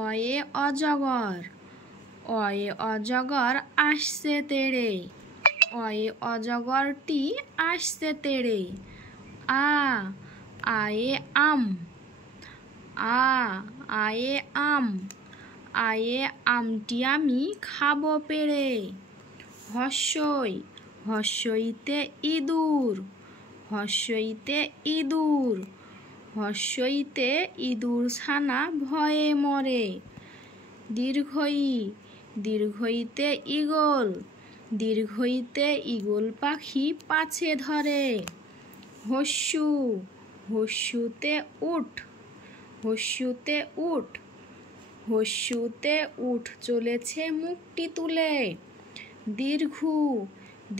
অয়ে অজগর, অয়ে অজগর আসছে তেড়ে, অয়ে অজগরটি আসছে তেড়ে। আয়ে আম, আয়ে আম, আয়ে আমটি আমি খাবো পেড়ে। হস্যই, হস্যইতে ইঁদুর, হস্যইতে ইঁদুর, হস্যইতে ইঁদুর ছানা ভয়ে মরে। দীর্ঘই, দীর্ঘইতে ঈগল, দীর্ঘইতে ঈগল পাখি পাছে ধরে। হস্যু, হস্যুতে উট, হস্যুতে উট, হস্যুতে উট চলেছে মুখটি তুলে। দীর্ঘু,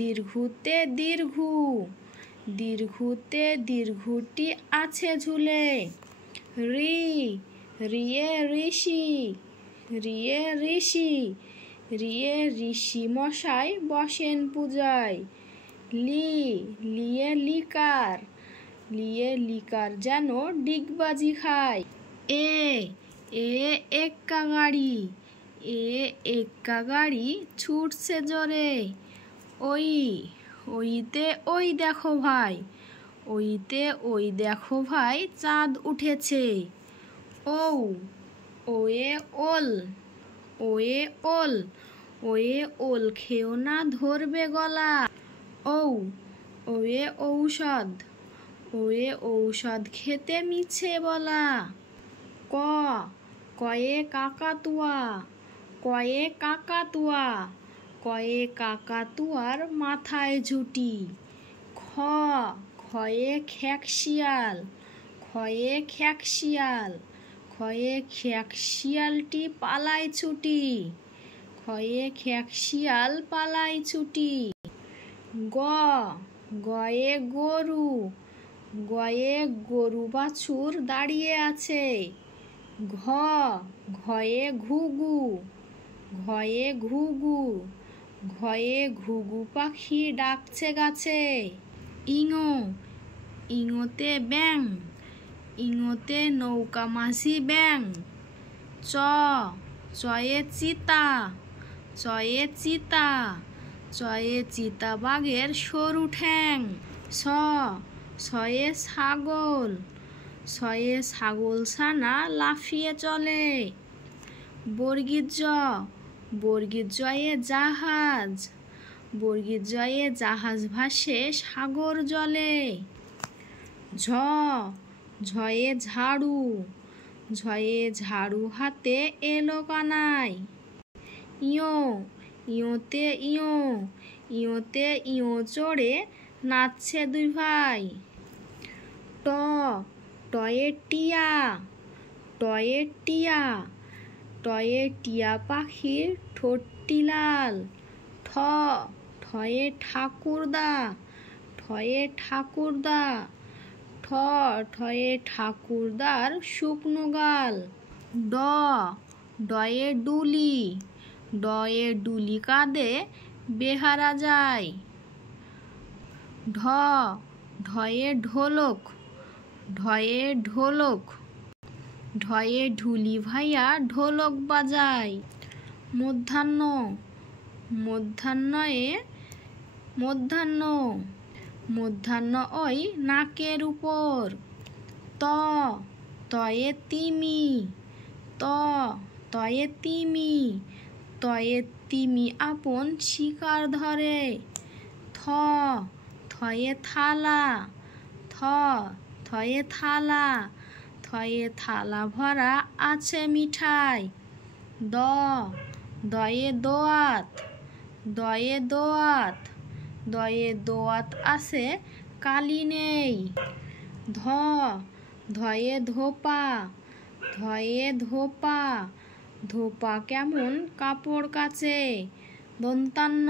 দীর্ঘুতে দীর্ঘু, দীর্ঘুতে দীর্ঘুটি আছে ঝুলে। রি, রিয়ে ঋষি, রিয়ে ঋষি, রিয়ে ঋষি মশাই বসেন পূজায়। লি, লিয়ে লিকার, লিয়ে লিকার যেন ডিগবাজি খায়। এ এক্কা গাড়ি, এক্কা গাড়ি ছুটছে জোরে। ওই, ওইতে ওই দেখো ভাই, ওইতে ওই দেখো ভাই চাঁদ উঠেছে। ও, ওয়ে ওল, ওয়ে ওল, ওয়ে ওল খেও না ধরবে গলা। ও, ওয়ে ঔষধ, ওয়ে ঔষধ খেতে মিছে বলা। ক, কয়ে কাকাতুয়া, কয়ে কাকাতুয়া, কয়ে কাকাতুয়ার মাথায় ঝুঁটি। খ, খয়ে খেকশিয়াল, খয়ে খেকশিয়াল, খয়ে খেকশিয়ালটি পালায় ছুটি। খয়ে খেকশিয়াল পালায় ছুটি। গ, গয়ে গরু, গয়ে গরু বাছুর দাঁড়িয়ে আছে। ঘ, ঘয়ে ঘুঘু, ঘয়ে ঘুঘু, ঘয়ে ঘুঘু পাখি ডাকছে গাছে। ইঙো, ইঙোতে ব্যাং, ইঙোতে নৌকা মাঝি ব্যাং। চ, চয়ে চিতা, চয়ে চিতা, চয়ে চিতা বাঘের সরু ঠ্যাং। ছ, ছয়ে ছাগল, ছয়ে ছাগল ছানা লাফিয়ে চলে। বর্গীর জ, বর্গীর জয়ে জাহাজ, বর্গীর জয়ে জাহাজ ভাসে সাগর জলে। ঝ, ঝয়ে ঝাড়ু, ঝয়ে ঝাড়ু হাতে এলো কানাই। ইয়ো, ইয়োতে ইয়ো, ইয়োতে ইয়ো চড়ে নাচছে দুই ভাই। ট, টয়ে টিয়া, টয়ে টিয়া, টয়ে টিয়া পাখির ঠোঁটটি লাল। ঠ, ঠয়ে ঠাকুরদা, ঠয়ে ঠাকুরদা, ঠ, ঠয়ে ঠাকুরদার শুকনো গাল। ড, ডয়ে ডুলি, ডয়ে ডুলি কাঁধে বেহারা যায়। ঢ, ঢয়ে ঢোলক, ঢয়ে ঢোলক, ঢয়ে ঢুলি ভাইয়া ঢোলক বাজায়। মধ্যাহ্ন, মধ্যাহ্নয়ে মধ্যাহ্ন, মধ্যাহ্ন ওই নাকের উপর। ত, তয়ে তিমি, ত, তয়ে তিমি, তয়ে তিমি আপন শিকার ধরে। থ, থয়ে থালা, থ, থয়ে থালা, থয়ে থালা ভরা আছে মিঠাই। দ, দয়ে দোয়াত, দয়ে দোয়াত, দয়ে দোয়াত আছে কালি নেই। ধ, ধয়ে ধোপা, ধয়ে ধোপা, ধোপা কেমন কাপড় কাচে। দন্তান্ন,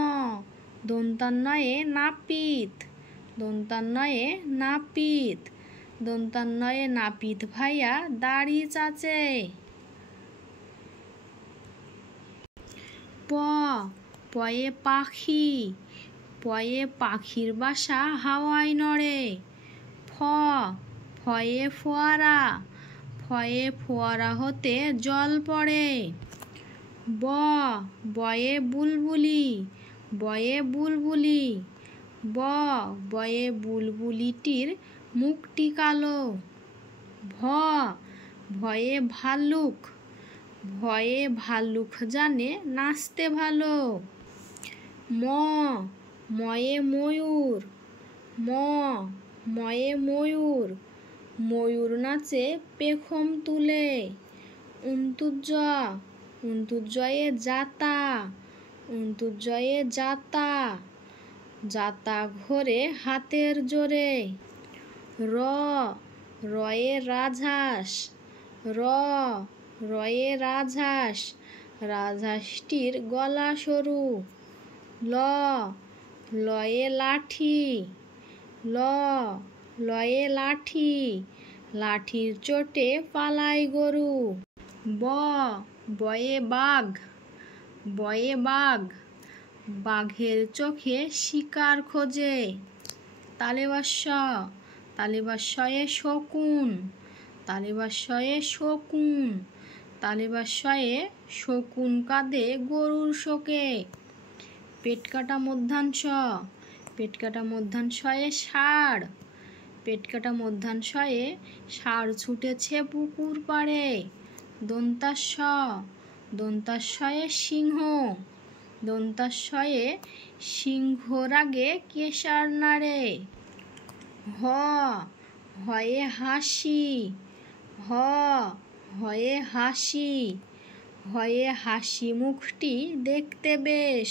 দন্তান্নয়ে নাপিত, দন্তান্নয়ে নাপিত, দন্তান্নয়ে নাপিত ভাইয়া দাড়ি চাচে। প, পয়ে পাখি, পয়ে পাখির বাসা হাওয়ায় নড়ে। ফ, ফয়ে ফোয়ারা, ফ ফয়ে ফোয়ারা হতে জল পড়ে। বয়ে বুলবুলি, বয়ে বুলবুলি, বয়ে বুলবুলিটির মুখটি কালো। ভয়ে ভাল্লুক, ভয়ে ভাল্লুক জানে নাচতে ভালো। ময়ে ময়ূর, ময়ে ময়ূর, ময়ূর নাচে পেখম তুলে। উন্তুজয়ে যাতা, উন্তুজয়ে যাতা, যাতা ঘোরে হাতের জোরে। রয়ে রাজহাঁস, রয়ে রাজহাঁস, রাজহাঁসটির গলা সরু। লয়ে লাঠি, লয়ে লাঠি, লাঠির চোটে পালায় গরু। বয়ে বাঘ, বয়ে বাঘ, বাঘের চোখে শিকার খোঁজে। তালেবাস্যয়ে শকুন, তালেবাস্যয়ে শকুন, তালেবাস্যয়ে শকুন কাঁদে গরুর শোকে। পেটকাটা মধ্যাংশ, পেটকাটা মধ্যাংশয়ে ষাঁড়, পেটকাটা মধ্যাংশয়ে ষাঁড় ছুটেছে পুকুর পাড়ে। দন্তাস্য, দন্তাস্যয়ে সিংহ, দন্তাস্যয়ে সিংহ রাগে কেশর নাড়ে। হয়ে হাসি, হয়ে হাসি, হয়ে হাসি মুখটি দেখতে বেশ।